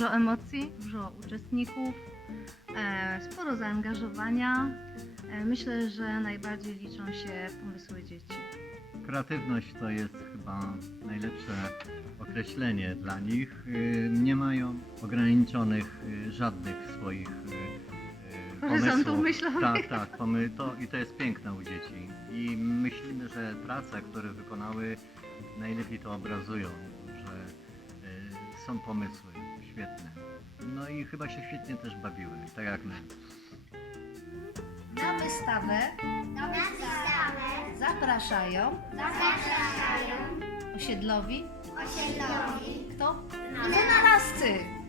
dużo emocji, dużo uczestników, e, sporo zaangażowania. E, Myślę, że najbardziej liczą się pomysły dzieci. Kreatywność to jest chyba najlepsze określenie dla nich. Y, Nie mają ograniczonych y, żadnych swoich y, Horyzontów myślowych. Tak, tak. pomy- To, I to jest piękne u dzieci. I myślimy, że prace, które wykonały, najlepiej to obrazują, że są pomysły świetne. No i chyba się świetnie też bawiły, tak jak my. Na wystawę Na wystawę zapraszają zapraszają osiedlowi osiedlowi kto? Wynalazcy.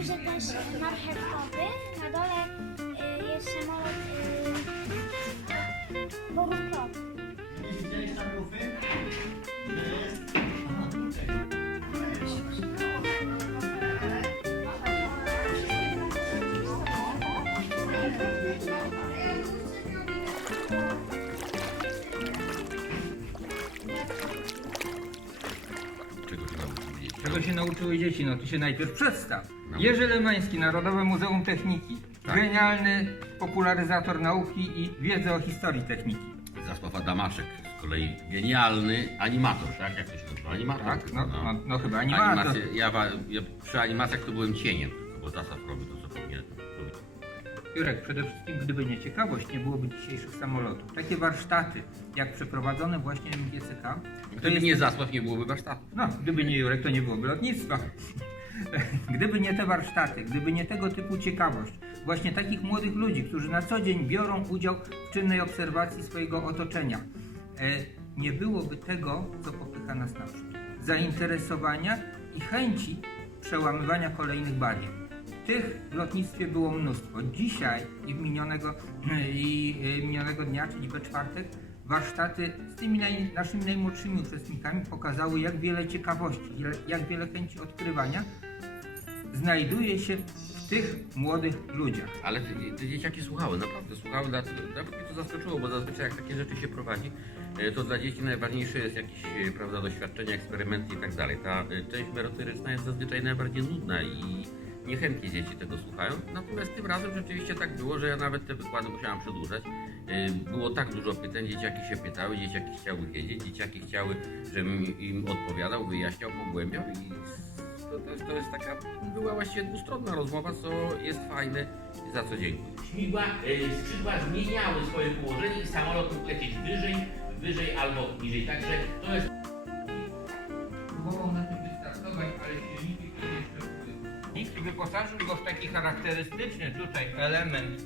Górze też marchewkowy, na dole y, jest samolot y, borówkowy. Czego Czego się nauczyły dzieci? No to się najpierw przedstaw. No. Jerzy Lemański, Narodowe Muzeum Techniki. Tak. Genialny popularyzator nauki i wiedzy o historii techniki. Zasław Adamaszek, z kolei genialny animator, tak? Jak to się nazywa? Animator? Tak? No, no, no chyba animator. Animacje, ja, ja przy animacjach to byłem cieniem tylko, bo Zasław robił to, co powinien. Jurek, przede wszystkim gdyby nie ciekawość, nie byłoby dzisiejszych samolotów. Takie warsztaty, jak przeprowadzone właśnie MGCK, Gdyby jest... nie Zasław, nie byłoby warsztatu. No, gdyby nie Jurek, to nie byłoby lotnictwa. Gdyby nie te warsztaty, gdyby nie tego typu ciekawość, właśnie takich młodych ludzi, którzy na co dzień biorą udział w czynnej obserwacji swojego otoczenia, e, nie byłoby tego, co popycha nas naprzód. Zainteresowania i chęci przełamywania kolejnych barier. Tych w lotnictwie było mnóstwo. Dzisiaj i minionego, i e, minionego dnia, czyli we czwartek, warsztaty z tymi naj, naszymi najmłodszymi uczestnikami pokazały, jak wiele ciekawości, jak wiele chęci odkrywania znajduje się w tych młodych ludziach. Ale te, te dzieciaki słuchały, naprawdę słuchały, dlatego mnie to zaskoczyło, bo zazwyczaj jak takie rzeczy się prowadzi, e, to dla dzieci najważniejsze jest jakieś e, prawda, doświadczenie, eksperymenty i tak dalej. Ta e, część merytoryczna jest zazwyczaj najbardziej nudna i niechętnie dzieci tego słuchają. Natomiast tym razem rzeczywiście tak było, że ja nawet te wykłady musiałam przedłużać. Było tak dużo pytań, dzieciaki się pytały, dzieciaki chciały wiedzieć, dzieciaki chciały, żebym im odpowiadał, wyjaśniał, pogłębiał i to, to, to jest taka, była właściwie dwustronna rozmowa, co jest fajne i za co dziękuję. Śmigła, y, skrzydła zmieniały swoje położenie i samolot mógł lecieć wyżej, wyżej albo niżej. Także to jest na wyposażył go w taki charakterystyczny tutaj element.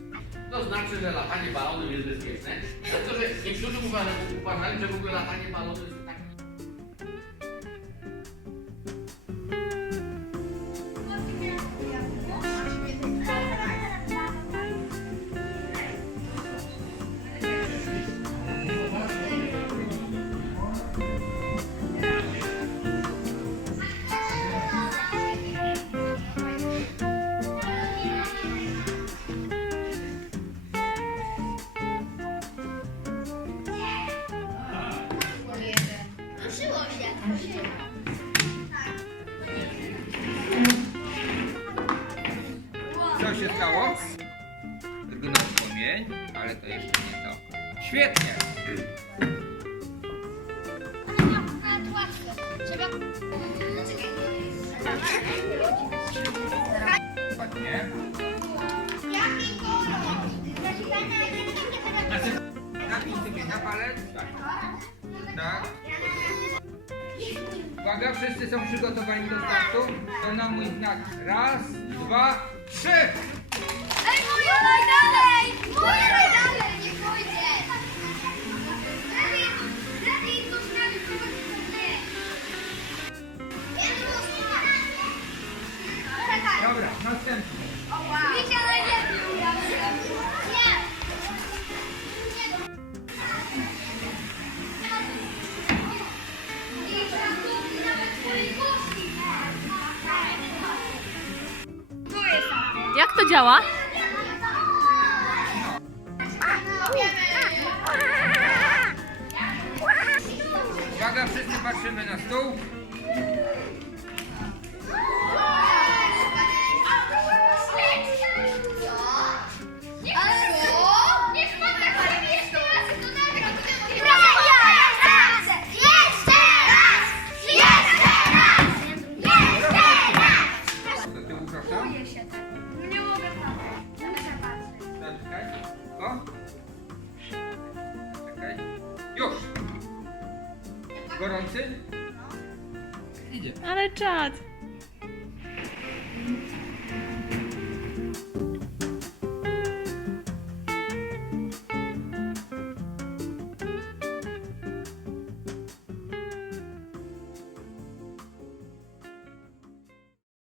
To znaczy, że latanie balonem jest bezpieczne. Dlatego, że niektórzy uważali, że w ogóle latanie balonem jest Co się stało? Drgnął płomień, ale to jeszcze nie to. Świetnie! Ładnie. Napnij sobie na palec. Tak. Uwaga, wszyscy są przygotowani do startu. To na mój znak. Raz, dwa, trzy! Ej, moje najdalej! Moje najdalej! działa? Uwaga, wszyscy patrzymy na stół. Gorący? No. Idzie. Ale czad.